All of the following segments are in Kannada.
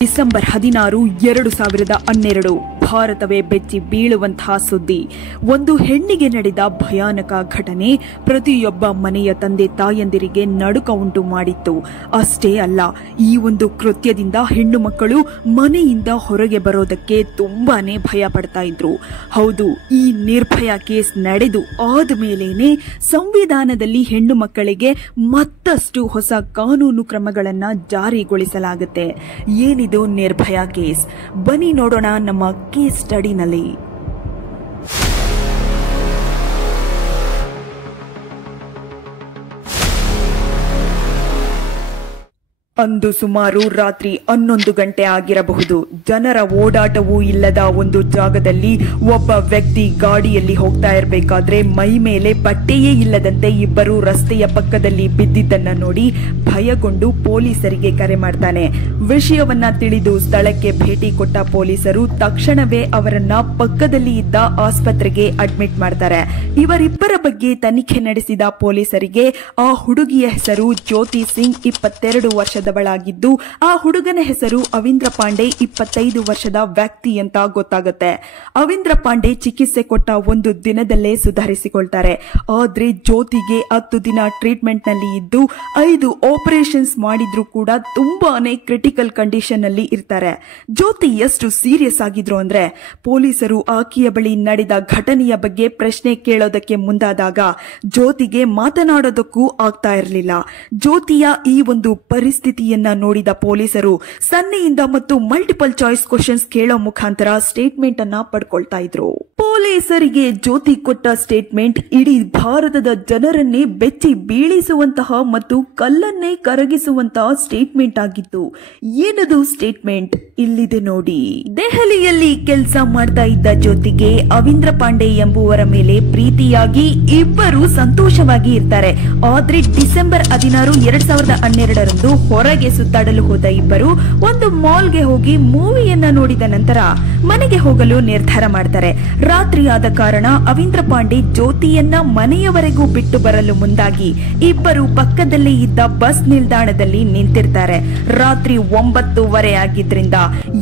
ಡಿಸೆಂಬರ್ 16, 2012 ಭಾರತವೇ ಬೆಚ್ಚಿ ಬೀಳುವಂತಹ ಸುದ್ದಿ. ಒಂದು ಹೆಣ್ಣಿಗೆ ನಡೆದ ಭಯಾನಕ ಘಟನೆ ಪ್ರತಿಯೊಬ್ಬ ಮನೆಯ ತಂದೆ ತಾಯಂದಿರಿಗೆ ನಡುಕ ಉಂಟು ಮಾಡಿತ್ತು. ಅಷ್ಟೇ ಅಲ್ಲ, ಈ ಒಂದು ಕೃತ್ಯದಿಂದ ಹೆಣ್ಣು ಮಕ್ಕಳು ಮನೆಯಿಂದ ಹೊರಗೆ ಬರೋದಕ್ಕೆ ತುಂಬಾನೇ ಭಯ ಪಡ್ತಾ ಇದ್ರು. ಹೌದು, ಈ ನಿರ್ಭಯ ಕೇಸ್ ನಡೆದು ಆದ್ಮೇಲೇನೆ ಸಂವಿಧಾನದಲ್ಲಿ ಹೆಣ್ಣು ಮಕ್ಕಳಿಗೆ ಮತ್ತಷ್ಟು ಹೊಸ ಕಾನೂನು ಕ್ರಮಗಳನ್ನ ಜಾರಿಗೊಳಿಸಲಾಗುತ್ತೆ. ಏನಿದು ನಿರ್ಭಯ ಕೇಸ್? ಬನ್ನಿ ನೋಡೋಣ ನಮ್ಮ ಕೇಸ್ ಸ್ಟಡಿನಲ್ಲಿ. ಅಂದು ಸುಮಾರು ರಾತ್ರಿ 11 ಗಂಟೆ ಆಗಿರಬಹುದು. ಜನರ ಓಡಾಟವೂ ಇಲ್ಲದ ಒಂದು ಜಾಗದಲ್ಲಿ ಒಬ್ಬ ವ್ಯಕ್ತಿ ಗಾಡಿಯಲ್ಲಿ ಹೋಗ್ತಾ ಇರಬೇಕಾದ್ರೆ ಮೈ ಮೇಲೆ ಬಟ್ಟೆಯೇ ಇಲ್ಲದಂತೆ ಇಬ್ಬರು ರಸ್ತೆಯ ಪಕ್ಕದಲ್ಲಿ ಬಿದ್ದಿದ್ದನ್ನ ನೋಡಿ ಭಯಗೊಂಡು ಪೊಲೀಸರಿಗೆ ಕರೆ ಮಾಡ್ತಾನೆ. ವಿಷಯವನ್ನ ತಿಳಿದು ಸ್ಥಳಕ್ಕೆ ಭೇಟಿ ಕೊಟ್ಟ ಪೊಲೀಸರು ತಕ್ಷಣವೇ ಅವರನ್ನ ಪಕ್ಕದಲ್ಲಿ ಇದ್ದ ಆಸ್ಪತ್ರೆಗೆ ಅಡ್ಮಿಟ್ ಮಾಡ್ತಾರೆ. ಇವರಿಬ್ಬರ ಬಗ್ಗೆ ತನಿಖೆ ನಡೆಸಿದ ಪೊಲೀಸರಿಗೆ ಆ ಹುಡುಗಿಯ ಹೆಸರು ಜ್ಯೋತಿ ಸಿಂಗ್, 22 ವರ್ಷದವಳಾಗಿದ್ದು, ಆ ಹುಡುಗನ ಹೆಸರು ಅವಿಂದ್ರ ಪಾಂಡೆ, 25 ವರ್ಷದ ವ್ಯಕ್ತಿ ಅಂತ ಗೊತ್ತಾಗುತ್ತೆ. ಅವಿಂದ್ರ ಪಾಂಡೆ ಚಿಕಿತ್ಸೆ ಕೊಟ್ಟ ಒಂದು ದಿನದಲ್ಲೇ ಸುಧಾರಿಸಿಕೊಳ್ತಾರೆ. ಆದ್ರೆ ಜ್ಯೋತಿಗೆ 10 ದಿನ ಟ್ರೀಟ್ಮೆಂಟ್ ನಲ್ಲಿ ಇದ್ದು 5 ಆಪರೇಷನ್ಸ್ ಮಾಡಿದ್ರು ಕೂಡ ತುಂಬಾನೇ ಕ್ರಿಟಿಕಲ್ ಕಂಡೀಷನ್ ನಲ್ಲಿ ಇರ್ತಾರೆ. ಜ್ಯೋತಿ ಎಷ್ಟು ಸೀರಿಯಸ್ ಆಗಿದ್ರು ಅಂದ್ರೆ, ಪೊಲೀಸರು ಆಕೆಯ ಬಳಿ ನಡೆದ ಘಟನೆಯ ಬಗ್ಗೆ ಪ್ರಶ್ನೆ ಕೇಳೋದಕ್ಕೆ ಮುಂದಾದಾಗ ಜ್ಯೋತಿಗೆ ಮಾತನಾಡೋದಕ್ಕೂ ಆಗ್ತಾ ಇರಲಿಲ್ಲ. ಜ್ಯೋತಿಯ ಈ ಒಂದು ಪರಿಸ್ಥಿತಿಯನ್ನ ನೋಡಿದ ಪೊಲೀಸರು ಸನ್ನೆಯಿಂದ ಮತ್ತು ಮಲ್ಟಿಪಲ್ ಚಾಯ್ಸ್ ಕ್ವಶನ್ಸ್ ಕೇಳೋ ಮುಖಾಂತರ ಸ್ಟೇಟ್ಮೆಂಟ್ ಅನ್ನ ಪಡ್ಕೊಳ್ತಾ ಇದ್ರು. ಪೊಲೀಸರಿಗೆ ಜ್ಯೋತಿ ಕೊಟ್ಟ ಸ್ಟೇಟ್ಮೆಂಟ್ ಇಡೀ ಭಾರತದ ಜನರನ್ನೇ ಬೆಚ್ಚಿ ಬೀಳಿಸುವಂತಹ ಮತ್ತು ಕಲ್ಲನ್ನೇ ಕರಗಿಸುವಂತಹ ಸ್ಟೇಟ್ಮೆಂಟ್ ಆಗಿತ್ತು. ಏನದು ಸ್ಟೇಟ್ಮೆಂಟ್? ಇಲ್ಲಿದೆ ನೋಡಿ. ದೆಹಲಿಯಲ್ಲಿ ಕೆಲಸ ಮಾಡ್ತಾ ಇದ್ದ ಜ್ಯೋತಿಗೆ ಅವಿಂದ್ರ ಪಾಂಡೆ ಎಂಬುವರ ಮೇಲೆ ಪ್ರೀತಿಯಾಗಿ ಇಬ್ಬರು ಸಂತೋಷವಾಗಿ ಇರ್ತಾರೆ. ಆದ್ರೆ ಡಿಸೆಂಬರ್ 16, 2012 ಹೊರಗೆ ಸುತ್ತಾಡಲು ಹೋದ ಇಬ್ಬರು ಒಂದು ಮಾಲ್ಗೆ ಹೋಗಿ ಮೂವಿಯನ್ನ ನೋಡಿದ ನಂತರ ಮನೆಗೆ ಹೋಗಲು ನಿರ್ಧಾರ ಮಾಡ್ತಾರೆ. ರಾತ್ರಿ ಆದ ಕಾರಣ ಅವಿಂದ್ರ ಪಾಂಡೆ ಜ್ಯೋತಿಯನ್ನ ಮನೆಯವರೆಗೂ ಬಿಟ್ಟು ಬರಲು ಮುಂದಾಗಿ ಇಬ್ಬರು ಪಕ್ಕದಲ್ಲೇ ಇದ್ದ ಬಸ್ ನಿಲ್ದಾಣದಲ್ಲಿ ನಿಂತಿರ್ತಾರೆ. ರಾತ್ರಿ 9:30 ಆಗಿದ್ರಿಂದ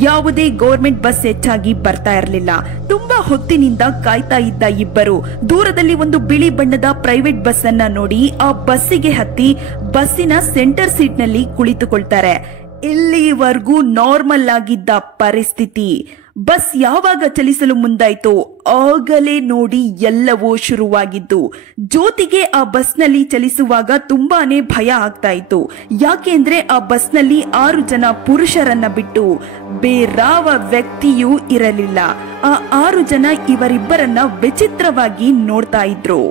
ಯಾವುದೇ ಗವರ್ಮೆಂಟ್ ಬಸ್ ಹೆಚ್ಚಾಗಿ ಬರ್ತಾ ಇರಲಿಲ್ಲ. ತುಂಬಾ ಹೊತ್ತಿನಿಂದ ಕಾಯ್ತಾ ಇದ್ದ ಇಬ್ಬರು ದೂರದಲ್ಲಿ ಒಂದು ಬಿಳಿ ಬಣ್ಣದ ಪ್ರೈವೇಟ್ ಬಸ್ ಅನ್ನ ನೋಡಿ ಆ ಬಸ್ಸಿಗೆ ಹತ್ತಿ ಬಸ್ಸಿನ ಸೆಂಟರ್ ಸೀಟ್ ನಲ್ಲಿ ಕುಳಿತುಕೊಳ್ತಾರೆ. ಇಲ್ಲಿವರೆಗೂ ನಾರ್ಮಲ್ ಆಗಿದ್ದ ಪರಿಸ್ಥಿತಿ. ಬಸ್ ಯಾವಾಗ ಚಲಿಸಲು ಮುಂದಾಯ್ತೋ ಆಗಲೇ ನೋಡಿ ಎಲ್ಲವೂ ಶುರುವಾಗಿದ್ದು. ಜ್ಯೋತಿಗೆ ಆ ಬಸ್ನಲ್ಲಿ ಚಲಿಸುವಾಗ ತುಂಬಾನೇ ಭಯ ಆಗ್ತಾ ಇತ್ತು. ಯಾಕೆಂದ್ರೆ ಆ ಬಸ್ನಲ್ಲಿ 6 ಜನ ಪುರುಷರನ್ನ ಬಿಟ್ಟು ಬೇರಾವ ವ್ಯಕ್ತಿಯೂ ಇರಲಿಲ್ಲ. ಆ 6 ಜನ ಇವರಿಬ್ಬರನ್ನ ವಿಚಿತ್ರವಾಗಿ ನೋಡ್ತಾ ಇದ್ರು.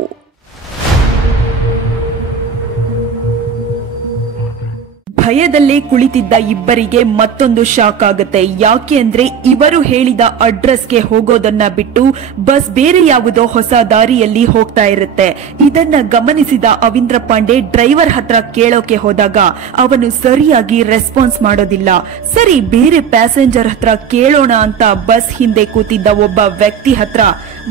ಭಯದಲ್ಲೇ ಕುಳಿತಿದ್ದ ಇಬ್ಬರಿಗೆ ಮತ್ತೊಂದು ಶಾಕ್ ಆಗುತ್ತೆ. ಯಾಕೆ ಅಂದ್ರೆ ಇವರು ಹೇಳಿದ ಅಡ್ರೆಸ್ಗೆ ಹೋಗೋದನ್ನ ಬಿಟ್ಟು ಬಸ್ ಬೇರೆ ಯಾವುದೋ ಹೊಸ ದಾರಿಯಲ್ಲಿ ಹೋಗ್ತಾ ಇರುತ್ತೆ. ಇದನ್ನ ಗಮನಿಸಿದ ಅವಿಂದ್ರ ಪಾಂಡೆ ಡ್ರೈವರ್ ಹತ್ರ ಕೇಳೋಕೆ ಹೋದಾಗ ಅವನು ಸರಿಯಾಗಿ ರೆಸ್ಪಾನ್ಸ್ ಮಾಡೋದಿಲ್ಲ. ಸರಿ, ಬೇರೆ ಪ್ಯಾಸೆಂಜರ್ ಹತ್ರ ಕೇಳೋಣ ಅಂತ ಬಸ್ ಹಿಂದೆ ಕೂತಿದ್ದ ಒಬ್ಬ ವ್ಯಕ್ತಿ ಹತ್ರ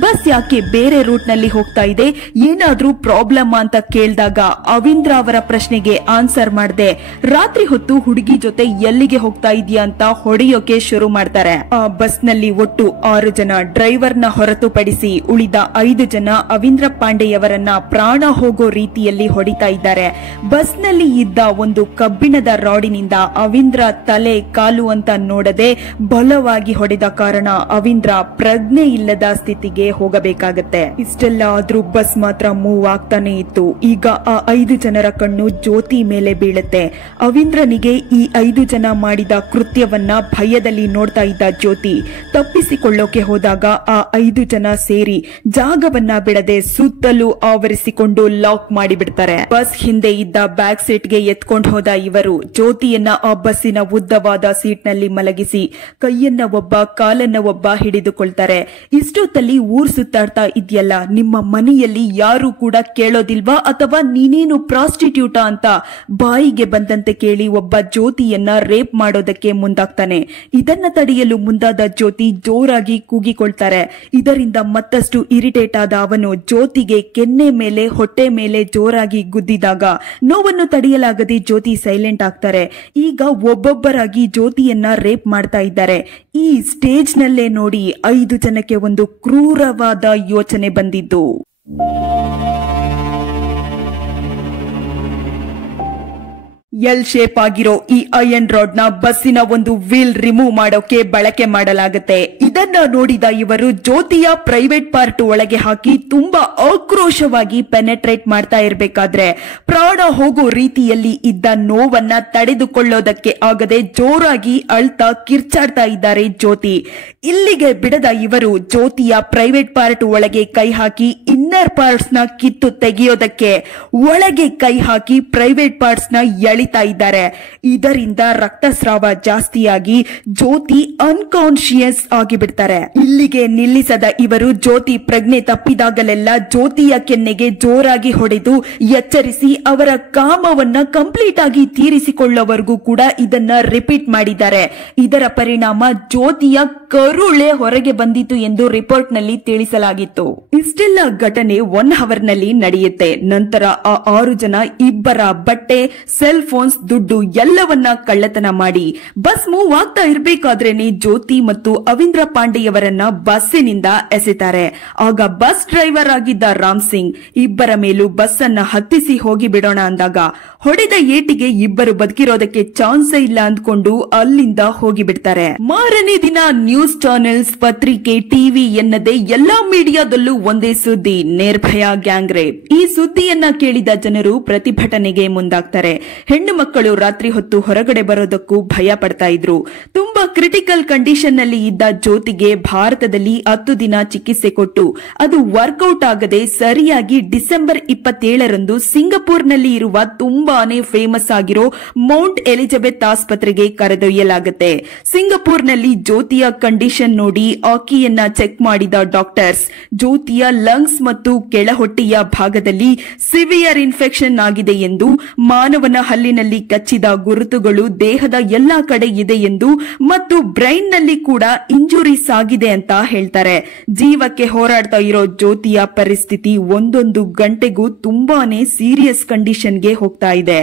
ಬಸ್ ಯಾಕೆ ಬೇರೆ ರೂಟ್ ನಲ್ಲಿ ಹೋಗ್ತಾ ಇದೆ, ಏನಾದ್ರೂ ಪ್ರಾಬ್ಲಮ್ ಅಂತ ಕೇಳಿದಾಗ ಅವಿಂದ್ರ ಅವರ ಪ್ರಶ್ನೆಗೆ ಆನ್ಸರ್ ಮಾಡದೆ ರಾತ್ರಿ ಹೊತ್ತು ಹುಡುಗಿ ಜೊತೆ ಎಲ್ಲಿಗೆ ಹೋಗ್ತಾ ಇದೆಯಾ ಅಂತ ಹೊಡೆಯೋಕೆ ಶುರು ಮಾಡ್ತಾರೆ. ಆ ಬಸ್ ನಲ್ಲಿ ಒಟ್ಟು 6 ಜನ, ಡ್ರೈವರ್ ನ ಹೊರತುಪಡಿಸಿ ಉಳಿದ 5 ಜನ ಅವಿಂದ್ರ ಪಾಂಡೆಯವರನ್ನ ಪ್ರಾಣ ಹೋಗೋ ರೀತಿಯಲ್ಲಿ ಹೊಡಿತಾ ಇದ್ದಾರೆ. ಬಸ್ ನಲ್ಲಿ ಇದ್ದ ಒಂದು ಕಬ್ಬಿಣದ ರಾಡಿನಿಂದ ಅವಿಂದ್ರ ತಲೆ ಕಾಲು ಅಂತ ನೋಡದೆ ಬಲವಾಗಿ ಹೊಡೆದ ಕಾರಣ ಅವಿಂದ್ರ ಪ್ರಜ್ಞೆ ಇಲ್ಲದ ಸ್ಥಿತಿಗೆ ಹೋಗಬೇಕಾಗತ್ತೆ. ಇಷ್ಟೆಲ್ಲ ಆದ್ರೂ ಬಸ್ ಮಾತ್ರ ಮೂವ್ ಆಗ್ತಾನೆ ಇತ್ತು. ಈಗ ಆ 5 ಜನರ ಕಣ್ಣು ಜ್ಯೋತಿ ಮೇಲೆ ಬೀಳುತ್ತೆ. ಅವಿಂದ್ರನಿಗೆ ಈ 5 ಜನ ಮಾಡಿದ ಕೃತ್ಯವನ್ನ ಭಯದಲ್ಲಿ ನೋಡ್ತಾ ಇದ್ದ ಜ್ಯೋತಿ ತಪ್ಪಿಸಿಕೊಳ್ಳೋಕೆ ಹೋದಾಗ ಆ 5 ಜನ ಸೇರಿ ಜಾಗವನ್ನ ಬಿಡದೆ ಸುತ್ತಲೂ ಆವರಿಸಿಕೊಂಡು ಲಾಕ್ ಮಾಡಿಬಿಡ್ತಾರೆ. ಬಸ್ ಹಿಂದೆ ಇದ್ದ ಬ್ಯಾಕ್ ಸೀಟ್ ಗೆ ಎತ್ಕೊಂಡು ಹೋದ ಇವರು ಜ್ಯೋತಿಯನ್ನ ಆ ಬಸ್ಸಿನ ಉದ್ದವಾದ ಸೀಟ್ ನಲ್ಲಿ ಮಲಗಿಸಿ ಕೈಯನ್ನ ಒಬ್ಬ ಕಾಲನ್ನ ಒಬ್ಬ ಹಿಡಿದುಕೊಳ್ತಾರೆ. ಇಷ್ಟೊತ್ತಲ್ಲಿ ಊರ್ ಸುತ್ತಾಡ್ತಾ ಇದೆಯಲ್ಲ, ನಿಮ್ಮ ಮನೆಯಲ್ಲಿ ಯಾರು ಕೂಡ ಕೇಳೋದಿಲ್ವಾ ಅಥವಾ ನೀನೇನು ಪ್ರಾಸ್ಟಿಟ್ಯೂಟಾ ಅಂತ ಬಾಯಿಗೆ ಬಂದಂತೆ ಕೇಳಿ ಒಬ್ಬ ಜ್ಯೋತಿಯನ್ನ ರೇಪ್ ಮಾಡೋದಕ್ಕೆ ಮುಂದಾಗ್ತಾನೆ. ಇದನ್ನ ತಡೆಯಲು ಮುಂದಾದ ಜ್ಯೋತಿ ಜೋರಾಗಿ ಕೂಗಿಕೊಳ್ತಾರೆ. ಇದರಿಂದ ಮತ್ತಷ್ಟು ಇರಿಟೇಟ್ ಆದ ಅವನು ಜ್ಯೋತಿಗೆ ಕೆನ್ನೆ ಮೇಲೆ ಹೊಟ್ಟೆ ಮೇಲೆ ಜೋರಾಗಿ ಗುದ್ದಿದಾಗ ನೋವನ್ನು ತಡೆಯಲಾಗದೆ ಜ್ಯೋತಿ ಸೈಲೆಂಟ್ ಆಗ್ತಾರೆ. ಈಗ ಒಬ್ಬೊಬ್ಬರಾಗಿ ಜ್ಯೋತಿಯನ್ನ ರೇಪ್ ಮಾಡ್ತಾ ಇದ್ದಾರೆ. ಈ ಸ್ಟೇಜ್ ನಲ್ಲೇ ನೋಡಿ 5 ಜನಕ್ಕೆ ಒಂದು ಕ್ರೂರವಾದ ಯೋಚನೆ ಬಂದಿದ್ದು. ಎಲ್ ಶೇಪ್ ಆಗಿರೋ ಈ ಐರನ್ ರಾಡ್ ನ ಬಸ್ಸಿನ ಒಂದು ವೀಲ್ ರಿಮೂವ್ ಮಾಡೋಕೆ ಬಳಕೆ ಮಾಡಲಾಗುತ್ತೆ. ಇದನ್ನ ನೋಡಿದ ಇವರು ಜ್ಯೋತಿಯ ಪ್ರೈವೇಟ್ ಪಾರ್ಟ್ ಒಳಗೆ ಹಾಕಿ ತುಂಬಾ ಆಕ್ರೋಶವಾಗಿ ಪೆನೆಟ್ರೇಟ್ ಮಾಡ್ತಾ ಇರಬೇಕಾದ್ರೆ ಪ್ರಾಣ ಹೋಗೋ ರೀತಿಯಲ್ಲಿ ಇದ್ದ ನೋವನ್ನ ತಡೆದುಕೊಳ್ಳೋದಕ್ಕೆ ಆಗದೆ ಜೋರಾಗಿ ಅಳ್ತಾ ಕಿರ್ಚಾಡ್ತಾ ಇದ್ದಾರೆ ಜ್ಯೋತಿ. ಇಲ್ಲಿಗೆ ಬಿಡದ ಇವರು ಜ್ಯೋತಿಯ ಪ್ರೈವೇಟ್ ಪಾರ್ಟ್ ಒಳಗೆ ಕೈ ಹಾಕಿ ಇನ್ನರ್ ಪಾರ್ಟ್ಸ್ ನ ಕಿತ್ತು ತೆಗೆಯೋದಕ್ಕೆ ಒಳಗೆ ಕೈ ಹಾಕಿ ಪ್ರೈವೇಟ್ ಪಾರ್ಟ್ಸ್ ನ ಎಳಿತಾ ಇದ್ದಾರೆ. ಇದರಿಂದ ರಕ್ತಸ್ರಾವ ಜಾಸ್ತಿಯಾಗಿ ಜ್ಯೋತಿ ಅನ್ಕಾನ್ಶಿಯಸ್ ಆಗಿಬಿಡ್ತಾರೆ. ಇಲ್ಲಿಗೆ ನಿಲ್ಲಿಸದ ಇವರು ಜ್ಯೋತಿ ಪ್ರಜ್ಞೆ ತಪ್ಪಿದಾಗಲೆಲ್ಲ ಜ್ಯೋತಿಯ ಕೆನ್ನೆಗೆ ಜೋರಾಗಿ ಹೊಡೆದು ಎಚ್ಚರಿಸಿ ಅವರ ಕಾಮವನ್ನ ಕಂಪ್ಲೀಟ್ ಆಗಿ ತೀರಿಸಿಕೊಳ್ಳುವವರೆಗೂ ಕೂಡ ಇದನ್ನ ರಿಪೀಟ್ ಮಾಡಿದ್ದಾರೆ. ಇದರ ಪರಿಣಾಮ ಜ್ಯೋತಿಯ ಕರುಳೆ ಹೊರಗೆ ಬಂದಿತು ಎಂದು ರಿಪೋರ್ಟ್ ನಲ್ಲಿ ತಿಳಿಸಲಾಗಿತ್ತು. ಇಷ್ಟೆಲ್ಲ ಘಟನೆ 1 ಅವರ್ ನಲ್ಲಿ ನಡೆಯುತ್ತೆ. ನಂತರ ಆ 6 ಜನ ಇಬ್ಬರ ಬಟ್ಟೆ, ಸೆಲ್ ಫೋನ್ಸ್, ದುಡ್ಡು ಎಲ್ಲವನ್ನ ಕಳ್ಳತನ ಮಾಡಿ ಬಸ್ ಮೂವ್ ಆಗ್ತಾ ಇರಬೇಕಾದ್ರೇನೆ ಜ್ಯೋತಿ ಮತ್ತು ಅವಿಂದ್ರ ಪಾಂಡೆಯವರನ್ನ ಬಸ್ಸಿನಿಂದ ಎಸೆತಾರೆ. ಆಗ ಬಸ್ ಡ್ರೈವರ್ ಆಗಿದ್ದ ರಾಮ್ ಸಿಂಗ್ ಇಬ್ಬರ ಮೇಲೂ ಬಸ್ ಅನ್ನ ಹತ್ತಿಸಿ ಹೋಗಿ ಬಿಡೋಣ ಅಂದಾಗ ಹೊಡೆದ ಏಟಿಗೆ ಇಬ್ಬರು ಬದುಕಿರೋದಕ್ಕೆ ಚಾನ್ಸೇ ಇಲ್ಲ ಅಂದ್ಕೊಂಡು ಅಲ್ಲಿಂದ ಹೋಗಿ ಬಿಡ್ತಾರೆ. ಮಾರನೇ ದಿನ ನ್ಯೂಸ್ ಚಾನೆಲ್ಸ್, ಪತ್ರಿಕೆ, ಟಿವಿ ಎನ್ನದೇ ಎಲ್ಲಾ ಮೀಡಿಯಾದಲ್ಲೂ ಒಂದೇ ಸುದ್ದಿ, ನಿರ್ಭಯಾ ಗ್ಯಾಂಗ್ ರೇಪ್. ಈ ಸುದ್ದಿಯನ್ನ ಕೇಳಿದ ಜನರು ಪ್ರತಿಭಟನೆಗೆ ಮುಂದಾಗ್ತಾರೆ. ಹೆಣ್ಣು ಮಕ್ಕಳು ರಾತ್ರಿ ಹೊತ್ತು ಹೊರಗಡೆ ಬರೋದಕ್ಕೂ ಭಯ ಪಡ್ತಾ ಇದ್ರು. ತುಂಬಾ ಕ್ರಿಟಿಕಲ್ ಕಂಡೀಷನ್ ನಲ್ಲಿ ಇದ್ದ ಜ್ಯೋತಿಗೆ ಭಾರತದಲ್ಲಿ 10 ದಿನ ಚಿಕಿತ್ಸೆ ಕೊಟ್ಟು ಅದು ವರ್ಕೌಟ್ ಆಗದೆ ಸರಿಯಾಗಿ ಡಿಸೆಂಬರ್ 27ರಂದು ಸಿಂಗಪೂರ್ನಲ್ಲಿ ಇರುವ ತುಂಬಾನೇ ಫೇಮಸ್ ಆಗಿರೋ ಮೌಂಟ್ ಎಲಿಜಬೆತ್ ಆಸ್ಪತ್ರೆಗೆ ಕರೆದೊಯ್ಯಲಾಗುತ್ತೆ. ಸಿಂಗಪೂರ್ನಲ್ಲಿ ಜ್ಯೋತಿಯ ಕಂಡೀಷನ್ ನೋಡಿ ಆಕೆಯನ್ನ ಚೆಕ್ ಮಾಡಿದ ಡಾಕ್ಟರ್ಸ್ ಜ್ಯೋತಿಯ ಲಂಗ್ಸ್ ಮತ್ತು ಕೆಳಹೊಟ್ಟೆಯ ಭಾಗದಲ್ಲಿ ಸಿವಿಯರ್ ಇನ್ಫೆಕ್ಷನ್ ಆಗಿದೆ ಎಂದು, ಮಾನವನ ಹಲ್ಲಿನಲ್ಲಿ ಕಚ್ಚಿದ ಗುರುತುಗಳು ದೇಹದ ಎಲ್ಲಾ ಕಡೆ ಇದೆ ಎಂದು ಮತ್ತು ಬ್ರೈನ್ ನಲ್ಲಿ ಕೂಡ ಇಂಜುರೀಸ್ ಆಗಿದೆ ಅಂತ ಹೇಳ್ತಾರೆ. ಜೀವಕ್ಕೆ ಹೋರಾಡ್ತಾ ಇರೋ ಜ್ಯೋತಿಯ ಪರಿಸ್ಥಿತಿ ಒಂದೊಂದು ಗಂಟೆಗೂ ತುಂಬಾನೇ ಸೀರಿಯಸ್ ಕಂಡೀಷನ್ಗೆ ಹೋಗ್ತಾ ಇದೆ.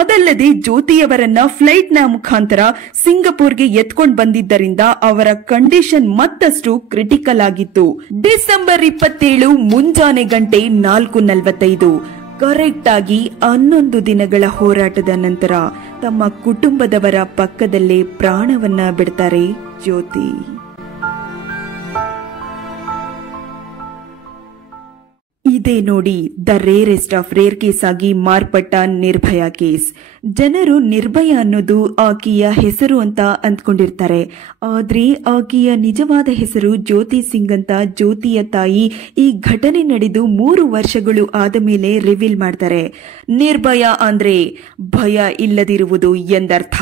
ಅದಲ್ಲದೆ ಜ್ಯೋತಿಯವರನ್ನ ಫ್ಲೈಟ್ ನ ಮುಖಾಂತರ ಸಿಂಗಪೂರ್ಗೆ ಎತ್ಕೊಂಡು ಬಂದಿದ್ದರಿಂದ ಅವರ ಕಂಡೀಷನ್ ಮತ್ತಷ್ಟು ಕ್ರಿಟಿಕಲ್ ಆಗಿತ್ತು. ಡಿಸೆಂಬರ್ 27 ಮುಂಜಾನೆ ಗಂಟೆ 4:45 ಕರೆಕ್ಟ್ ಆಗಿ 11 ದಿನಗಳ ಹೋರಾಟದ ನಂತರ ತಮ್ಮ ಕುಟುಂಬದವರ ಪಕ್ಕದಲ್ಲೇ ಪ್ರಾಣವನ್ನ ಬಿಡ್ತಾರೆ ಜ್ಯೋತಿ. ಇದೇ ನೋಡಿ the rarest of rare case ಆಗಿ ಮಾರ್ಪಟ್ಟ ನಿರ್ಭಯಾ ಕೇಸ್. ಜನರು ನಿರ್ಭಯ ಅನ್ನೋದು ಆಕೆಯ ಹೆಸರು ಅಂತ ಅಂದ್ಕೊಂಡಿರ್ತಾರೆ. ಆದ್ರೆ ಆಕೆಯ ನಿಜವಾದ ಹೆಸರು ಜ್ಯೋತಿ ಸಿಂಗ್ ಅಂತ ಜ್ಯೋತಿಯ ತಾಯಿ ಈ ಘಟನೆ ನಡೆದು 3 ವರ್ಷಗಳು ಆದ ಮೇಲೆ ರಿವೀಲ್ ಮಾಡ್ತಾರೆ. ನಿರ್ಭಯ ಅಂದ್ರೆ ಭಯ ಇಲ್ಲದಿರುವುದು ಎಂದರ್ಥ.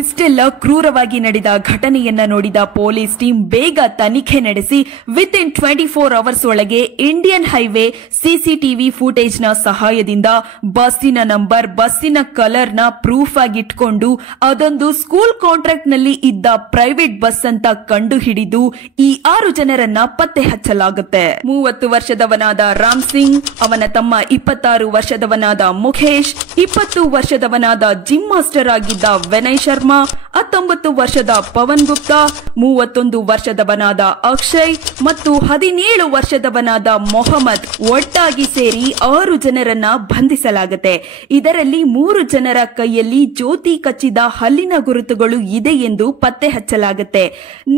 ಇಷ್ಟೆಲ್ಲ ಕ್ರೂರವಾಗಿ ನಡೆದ ಘಟನೆಯನ್ನ ನೋಡಿದ ಪೊಲೀಸ್ ಟೀಮ್ ಬೇಗ ತನಿಖೆ ನಡೆಸಿ ವಿತ್ ಇನ್ 24 ಅವರ್ಸ್ ಒಳಗೆ ಇಂಡಿಯನ್ ಹೈವೇ ಸಿಸಿಟಿವಿ ಫುಟೇಜ್ ನ ಸಹಾಯದಿಂದ ಬಸ್ಸಿನ ನಂಬರ್, ಬಸ್ಸಿನ ಕಲರ್ ನ ಪ್ರೂಫ್ ಆಗಿ ಇಟ್ಕೊಂಡು ಅದೊಂದು ಸ್ಕೂಲ್ ಕಾಂಟ್ರಾಕ್ಟ್ ನಲ್ಲಿ ಇದ್ದ ಪ್ರೈವೇಟ್ ಬಸ್ ಅಂತ ಕಂಡು ಹಿಡಿದು ಈ 6 ಜನರನ್ನ ಪತ್ತೆ ಹಚ್ಚಲಾಗುತ್ತೆ. 30 ವರ್ಷದವನಾದ ರಾಮ್ ಸಿಂಗ್, ಅವನ ತಮ್ಮ 26 ವರ್ಷದವನಾದ ಮುಖೇಶ್, 20 ವರ್ಷದವನಾದ ಜಿಮ್ ಮಾಸ್ಟರ್ ಆಗಿದ್ದ ವಿನಯ್ ಶರ್ಮಾ, 19 ವರ್ಷದ ಪವನ್ ಗುಪ್ತಾ, 31 ವರ್ಷದವನಾದ ಅಕ್ಷಯ್ ಮತ್ತು 17 ವರ್ಷದವನಾದ ಮೊಹಮ್ಮದ್ ಒಟ್ಟಾಗಿ ಸೇರಿ 6 ಜನರನ್ನ ಬಂಧಿಸಲಾಗುತ್ತೆ. ಇದರಲ್ಲಿ 3 ಜನರ ಕೈಯಲ್ಲಿ ಜ್ಯೋತಿ ಕಚ್ಚಿದ ಹಲ್ಲಿನ ಗುರುತುಗಳು ಇದೆ ಎಂದು ಪತ್ತೆ ಹಚ್ಚಲಾಗುತ್ತೆ.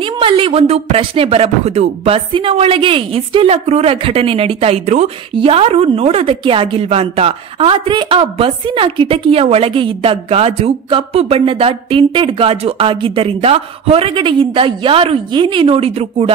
ನಿಮ್ಮಲ್ಲಿ ಒಂದು ಪ್ರಶ್ನೆ ಬರಬಹುದು, ಬಸ್ಸಿನ ಒಳಗೆ ಇಷ್ಟೆಲ್ಲ ಕ್ರೂರ ಘಟನೆ ನಡೀತಾ ಇದ್ರು ಯಾರು ನೋಡೋದಕ್ಕೆ ಆಗಿಲ್ವಾ ಅಂತ. ಆದ್ರೆ ಆ ಬಸ್ಸಿನ ಕಿಟಕಿಯ ಒಳಗೆ ಇದ್ದ ಗಾಜು ಕಪ್ಪು ಬಣ್ಣದ ಟಿಂಟೆಡ್ ಗಾಜು ಆಗಿದ್ದರಿಂದ ಹೊರಗಡೆಯಿಂದ ಯಾರು ಏನೇ ನೋಡಿದ್ರು ಕೂಡ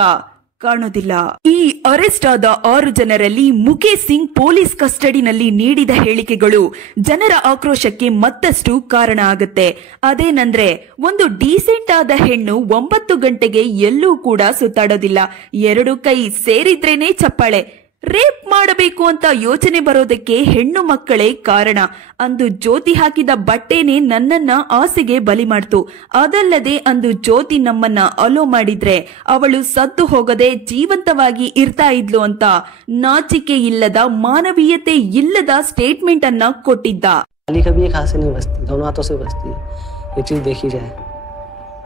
ಕಾಣೋದಿಲ್ಲ. ಈ ಅರೆಸ್ಟ್ ಆದ 6 ಜನರಲ್ಲಿ ಮುಖೇಶ್ ಸಿಂಗ್ ಪೊಲೀಸ್ ಕಸ್ಟಡಿನಲ್ಲಿ ನೀಡಿದ ಹೇಳಿಕೆಗಳು ಜನರ ಆಕ್ರೋಶಕ್ಕೆ ಮತ್ತಷ್ಟು ಕಾರಣ ಆಗುತ್ತೆ. ಅದೇನಂದ್ರೆ, ಒಂದು ಡೀಸೆಂಟ್ ಆದ ಹೆಣ್ಣು 9 ಗಂಟೆಗೆ ಎಲ್ಲೂ ಕೂಡ ಸುತ್ತಾಡೋದಿಲ್ಲ, 2 ಕೈ ಸೇರಿದ್ರೇನೆ ಚಪ್ಪಾಳೆ. ರೇಪ್ ಮಾಡಬೇಕು ಅಂತ ಯೋಚನೆ ಬರೋದಕ್ಕೆ ಹೆಣ್ಣು ಮಕ್ಕಳೇ ಕಾರಣ. ಅಂದು ಜ್ಯೋತಿ ಹಾಕಿದ ಬಟ್ಟೆನೆ ನನ್ನನ್ನ ಆಸೆಗೆ ಬಲಿ ಮಾಡ್ತು. ಅದಲ್ಲದೆ ಅಂದು ಜ್ಯೋತಿ ನಮ್ಮನ್ನ ಅಲೋ ಮಾಡಿದ್ರೆ ಅವಳು ಸತ್ತು ಹೋಗದೆ ಜೀವಂತವಾಗಿ ಇರ್ತಾ ಇದ್ಲು ಅಂತ ನಾಚಿಕೆ ಇಲ್ಲದ, ಮಾನವೀಯತೆ ಇಲ್ಲದ ಸ್ಟೇಟ್ಮೆಂಟ್ ಅನ್ನ ಕೊಟ್ಟಿದ್ದ. कभी एक हाथ से नहीं बचती, दोनों हाथों से बचती है। ये चीज देखी जाए।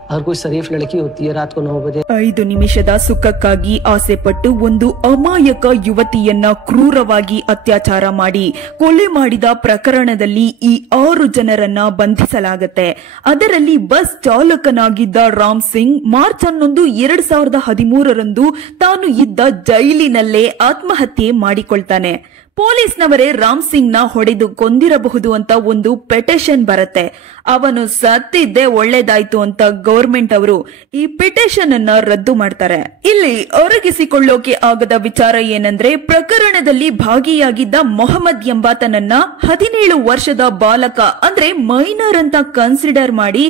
अगर कोई शरीफ लड़की होती है रात को 9 बजे 5 ನಿಮಿಷದ ಸುಖಕ್ಕಾಗಿ ಆಸೆ ಪಟ್ಟು ಒಂದು ಅಮಾಯಕ ಯುವತಿಯನ್ನ ಕ್ರೂರವಾಗಿ ಅತ್ಯಾಚಾರ ಮಾಡಿ ಕೊಲೆ ಮಾಡಿದ ಪ್ರಕರಣದಲ್ಲಿ ಈ 6 ಜನರನ್ನ ಬಂಧಿಸಲಾಗುತ್ತೆ. ಅದರಲ್ಲಿ ಬಸ್ ಚಾಲಕನಾಗಿದ್ದ ರಾಮ್ ಸಿಂಗ್ ಮಾರ್ಚ್ 11, 2013 ತಾನು ಇದ್ದ ಜೈಲಿನಲ್ಲೇ ಆತ್ಮಹತ್ಯೆ ಮಾಡಿಕೊಳ್ತಾನೆ. ಪೊಲೀಸ್ನವರೇ ರಾಮ್ ಸಿಂಗ್ ನ ಹೊಡೆದು ಕೊಂದಿರಬಹುದು ಅಂತ ಒಂದು ಪೆಟಿಷನ್ ಬರುತ್ತೆ. ಅವನು ಸತ್ತಿದ್ದೇ ಒಳ್ಳೇದಾಯ್ತು ಅಂತ ಗವರ್ಮೆಂಟ್ ಅವರು ಈ ಪಿಟಿಷನ್ ಅನ್ನ ರದ್ದು ಮಾಡ್ತಾರೆ. ಇಲ್ಲಿ ಅರಗಿಸಿಕೊಳ್ಳೋಕೆ ಆಗದ ವಿಚಾರ ಏನಂದ್ರೆ, ಪ್ರಕರಣದಲ್ಲಿ ಭಾಗಿಯಾಗಿದ್ದ ಮೊಹಮ್ಮದ್ ಎಂಬಾತನನ್ನ 17 ವರ್ಷದ ಬಾಲಕ ಅಂದ್ರೆ ಮೈನರ್ ಅಂತ ಕನ್ಸಿಡರ್ ಮಾಡಿ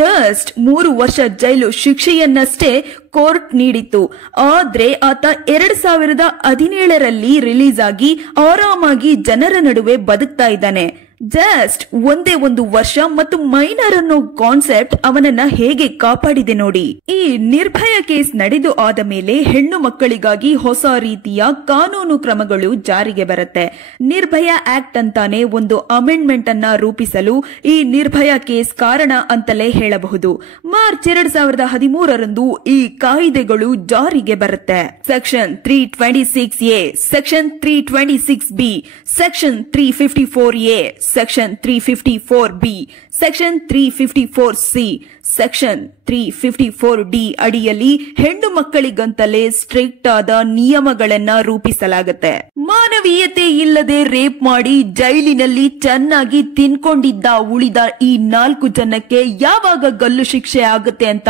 ಜಸ್ಟ್ 3 ವರ್ಷ ಜೈಲು ಶಿಕ್ಷೆಯನ್ನಷ್ಟೇ ಕೋರ್ಟ್ ನೀಡಿತ್ತು. ಆದ್ರೆ ಆತ 2017ರಲ್ಲಿ ರಿಲೀಸ್ ಆಗಿ ಆರಾಮಾಗಿ ಜನರ ನಡುವೆ ಬದುಕ್ತಾ ಇದ್ದಾನೆ. ಜಸ್ಟ್ ಒಂದೇ 1 ವರ್ಷ ಮತ್ತು ಮೈನರ್ ಅನ್ನೋ ಕಾನ್ಸೆಪ್ಟ್ ಅವನನ್ನ ಹೇಗೆ ಕಾಪಾಡಿದೆ ನೋಡಿ. ಈ ನಿರ್ಭಯ ಕೇಸ್ ನಡೆದು ಆದ ಮೇಲೆ ಹೆಣ್ಣು ಮಕ್ಕಳಿಗಾಗಿ ಹೊಸ ರೀತಿಯ ಕಾನೂನು ಕ್ರಮಗಳು ಜಾರಿಗೆ ಬರುತ್ತೆ. ನಿರ್ಭಯ ಆಕ್ಟ್ ಅಂತಾನೆ ಒಂದು ಅಮೆಂಡ್ಮೆಂಟ್ ಅನ್ನ ರೂಪಿಸಲು ಈ ನಿರ್ಭಯ ಕೇಸ್ ಕಾರಣ ಅಂತಲೇ ಹೇಳಬಹುದು. ಮಾರ್ಚ್ 2013 ಈ ಕಾಯ್ದೆಗಳು ಜಾರಿಗೆ ಬರುತ್ತೆ. Section 326A, section 326B, section 354A, section 354B, section 354C, section 354D ಅಡಿಯಲ್ಲಿ ಹೆಣ್ಣು ಮಕ್ಕಳಿಗಂತಲೇ ಸ್ಟ್ರಿಕ್ಟ್ ಆದ ನಿಯಮಗಳನ್ನ ರೂಪಿಸಲಾಗುತ್ತೆ. ಮಾನವೀಯತೆ ಇಲ್ಲದೆ ರೇಪ್ ಮಾಡಿ ಜೈಲಿನಲ್ಲಿ ಚೆನ್ನಾಗಿ ತಿನ್ಕೊಂಡಿದ್ದ ಉಳಿದ ಈ 4 ಜನಕ್ಕೆ ಯಾವಾಗ ಗಲ್ಲು ಶಿಕ್ಷೆ ಆಗುತ್ತೆ ಅಂತ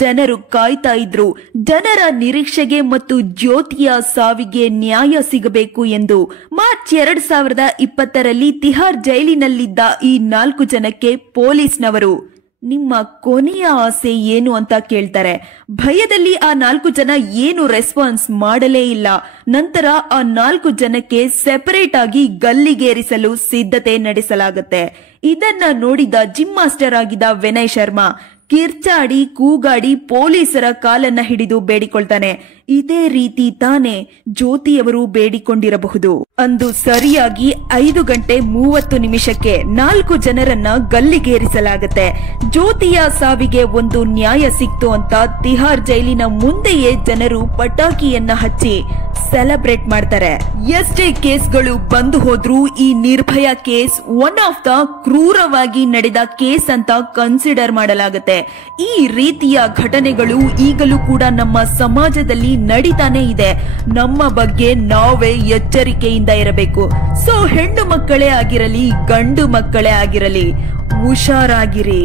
ಜನರು ಕಾಯ್ತಾ ಇದ್ರು. ಜನರ ನಿರೀಕ್ಷೆಗೆ ಮತ್ತು ಜ್ಯೋತಿಯ ಸಾವಿಗೆ ನ್ಯಾಯ ಸಿಗಬೇಕು ಎಂದು ಮಾರ್ಚ್ 2020ರಲ್ಲಿ ತಿಹಾರ್ ಜೈಲಿನಲ್ಲಿದ್ದ ಈ 4 ಜನಕ್ಕೆ ಪೊಲೀಸ್ನವರು ನಿಮ್ಮ ಕೊನೆಯ ಆಸೆ ಏನು ಅಂತ ಕೇಳ್ತಾರೆ. ಭಯದಲ್ಲಿ ಆ 4 ಜನ ಏನು ರೆಸ್ಪಾನ್ಸ್ ಮಾಡಲೇ ಇಲ್ಲ. ನಂತರ ಆ 4 ಜನಕ್ಕೆ ಸೆಪರೇಟ್ ಆಗಿ ಗಲ್ಲಿಗೇರಿಸಲು ಸಿದ್ಧತೆ ನಡೆಸಲಾಗುತ್ತೆ. ಇದನ್ನ ನೋಡಿದ ಜಿಮ್ ಮಾಸ್ಟರ್ ಆಗಿದ್ದ ವಿನಯ್ ಶರ್ಮಾ ಕಿರ್ಚಾಡಿ ಕೂಗಾಡಿ ಪೊಲೀಸರ ಕಾಲನ್ನ ಹಿಡಿದು ಬೇಡಿಕೊಳ್ತಾನೆ. ಇದೇ ರೀತಿ ತಾನೇ ಜ್ಯೋತಿಯವರು ಬೇಡಿಕೊಂಡಿರಬಹುದು. ಅಂದು ಸರಿಯಾಗಿ 5:30 4 ಜನರನ್ನ ಗಲ್ಲಿಗೇರಿಸಲಾಗುತ್ತೆ. ಜ್ಯೋತಿಯ ಸಾವಿಗೆ ಒಂದು ನ್ಯಾಯ ಸಿಕ್ತು ಅಂತ ತಿಹಾರ್ ಜೈಲಿನ ಮುಂದೆಯೇ ಜನರು ಪಟಾಕಿಯನ್ನ ಹಚ್ಚಿ ಸೆಲೆಬ್ರೇಟ್ ಮಾಡ್ತಾರೆ. ಎಷ್ಟೇ ಕೇಸ್ಗಳು ಬಂದು ಹೋದ್ರೂ ಈ ನಿರ್ಭಯ ಕೇಸ್ ಒನ್ ಆಫ್ ದ ಕ್ರೂರವಾಗಿ ನಡೆದ ಕೇಸ್ ಅಂತ ಕನ್ಸಿಡರ್ ಮಾಡಲಾಗುತ್ತೆ. ಈ ರೀತಿಯ ಘಟನೆಗಳು ಈಗಲೂ ಕೂಡ ನಮ್ಮ ಸಮಾಜದಲ್ಲಿ ನಡೀತಾನೆ ಇದೆ. ನಮ್ಮ ಬಗ್ಗೆ ನಾವೇ ಎಚ್ಚರಿಕೆಯಿಂದ ಇರಬೇಕು. ಸೊ ಹೆಣ್ಣು ಮಕ್ಕಳೇ ಆಗಿರಲಿ, ಗಂಡು ಮಕ್ಕಳೇ ಆಗಿರಲಿ, ಹುಷಾರಾಗಿರಿ.